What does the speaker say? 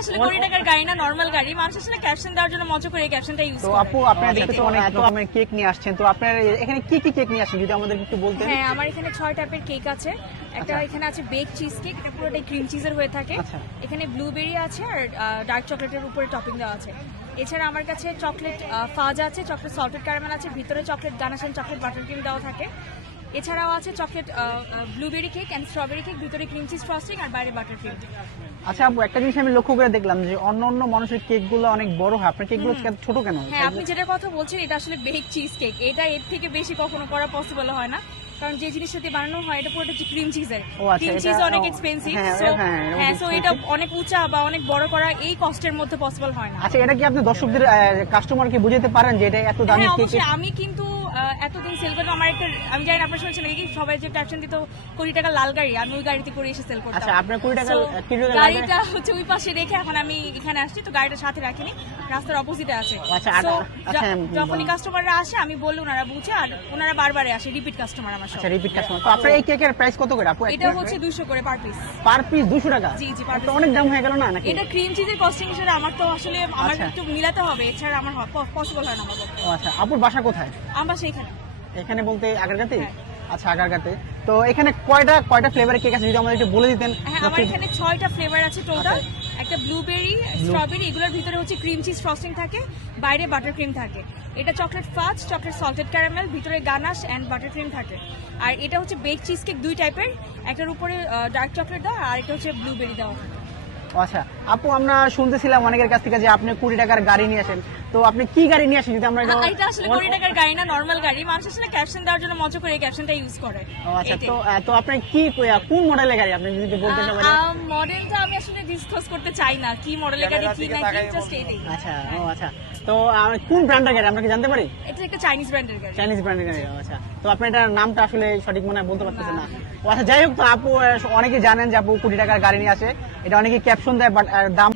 আসলে কোটি টাকার গাড়ি না, নরমাল গাড়ি। মানুষ আসলে ক্যাপশন দেওয়ার জন্য মজা করে এই ক্যাপশনটা ইউজ তো করে। আপু আপনারা দেখতে তো অনেক আপনি কেক নিয়ে আসছেন, তো আপনার এখানে কি কি কেক নিয়ে আসেন যদি আমাদের একটু বলতেন। হ্যাঁ, আমার এখানে 6 টাইপের কেক আছে। একটা আচ্ছা। এখানে আছে বেক চিজ কেক, এটা পুরোটাই ক্রিম চিজের হয়ে থাকে। আচ্ছা। এখানে ব্লুবেরি আছে আর ডার্ক চকলেটের উপরে টপিং দেওয়া আছে। এছাড়া আমার কাছে চকলেট ফাজ আছে, চকলেট সল্টেড ক্যারামেল আছে, ভিতরে chocolate ganache and chocolate butter cream দেওয়া থাকে। এছাড়াও আছে chocolate blueberry cake and strawberry cake, ভিতরে ক্রিম চিজ ফ্রস্টিং আর বাইরে বাটার ক্রিম। আচ্ছা আপু, একটা জিনিস আমি লক্ষ্য করে দেখলাম যে অন্য অন্য মানুষের কেক গুলো অনেক বড় হয়, আপনার কেক গুলো ছোট কেন? হ্যাঁ, আপনি যেটা কথা বলছেন এটা আসলে বেক চিজ কেক। এটা এর থেকে বেশি কখনো করা পসিবল হয় না, কারণ যে জিনিসটা দিয়ে বানানো হয় এটা পুরোটা হচ্ছে ক্রিম চিজের। ও আচ্ছা, ক্রিম এটা- চিজ অনেক ও, এক্সপেন্সিভ। হ্যাঁ, সো হ্যাঁ, হ্যাঁ, সো এটা expensive। অনেক উঁচা বা অনেক বড় করা এই কষ্টের মধ্যে পসিবল হয় না। আচ্ছা, এটা কি আপনি দর্শকদের কাস্টমারকে বুঝাতে পারেন যে এটা এত দামি হ্যাঁ, কেক? অবশ্যই। আমি কিন্তু এতদিন সেল করতাম, আমার একটা, আমি জানি না আপনার শুনছেন নাকি, সবাই যে ক্যাপশন দিত কোটি টাকা লাল গাড়ি, আমি ওই গাড়িতে করে এসে সেল করতাম। আচ্ছা, আপনার 20 টাকা So, কি টাকা গাড়িটা হচ্ছে ওই পাশে রেখে এখন আমি এখানে আসছি, তো গাড়িটা সাথে রাখিনি, রাস্তার অপোজিটে আছে। আচ্ছা, So, আচ্ছা, যখনই কাস্টমাররা আসে আমি বললে ওনারা বুঝে, আর ওনারা বারবারে আসে, রিপিট কাস্টমার আমার সব। আচ্ছা, রিপিট কাস্টমার। তো আপনার এই কেকের প্রাইস কত করে আপু? এটা হচ্ছে 200 করে পার পিস। পার পিস 200 টাকা? জি, জি, per তো piece। অনেক দাম হয়ে গেল না নাকি? এটা ক্রিম চিজের কস্টিং হিসেবে আমার তো আসলে আমার আচ্ছা। একটু মিলাতে হবে, এছাড়া আমার পসিবল হয় না আমার পক্ষে। ও আচ্ছা, আপুর বাসা কোথায়? আমরা সেইখানে এখানে বলতে আগারগাঁতে? হ্যাঁ। আচ্ছা, আগারগাঁতে। তো এখানে কয়টা ফ্লেভারের কেক আছে যদি আমাদের একটু বলে দিতেন। হ্যাঁ, আমার এখানে 6টা ফ্লেভার আছে টোটাল। একটা ব্লুবেরি, স্ট্রবেরি, এগুলোর ভিতরে হচ্ছে ক্রিম চিজ ফ্রস্টিং থাকে, বাইরে বাটার ক্রিম থাকে। এটা চকলেট ফাজ, চকলেট সল্টেড ক্যারামেল, ভিতরে গানাশ এন্ড বাটার ক্রিম থাকে। আর এটা হচ্ছে বেক চিজ কেক, 2 টাইপের, একটার উপরে ডার্ক চকলেট দেওয়া আর একটা হচ্ছে ব্লুবেরি দেওয়া। ও আচ্ছা আপু, আমরা শুনতেছিলাম অনেকের কাছ থেকে যে আপনি 20 টাকার গাড়ি নিয়ে আসেন, তো আপনি কি গাড়ি নিয়ে আসেন যদি আমরা এটা আসলে কোটি টাকার গাড়ি না, নরমাল গাড়ি। মানুষ আসলে ক্যাপশন দেওয়ার জন্য মজা করে এই ক্যাপশনটা ইউজ করে। ও আচ্ছা, তো আপনি কি কোন মডেলের গাড়ি আপনি যদি একটু বলতে সবাই? মডেলটা আমি আসলে ডিসকাস করতে চাই না, কি মডেলের গাড়ি কি না কি, জাস্ট এটাই। আচ্ছা, ও আচ্ছা, তো কোন ব্র্যান্ডের গাড়ি আমরা কি জানতে পারি? এটা একটা চাইনিজ ব্র্যান্ডের গাড়ি। চাইনিজ ব্র্যান্ডের গাড়ি। ও আচ্ছা, তো আপনি এটার নামটা আসলে সঠিক মনে হয় বলতে পারতেছেন না। ও আচ্ছা, যাই হোক, তো আপু অনেকে জানেন যে আপু 20 টাকার গাড়ি নিয়ে আসে, এটা অনেকে ক্যাপশন দেয়, বাট দাম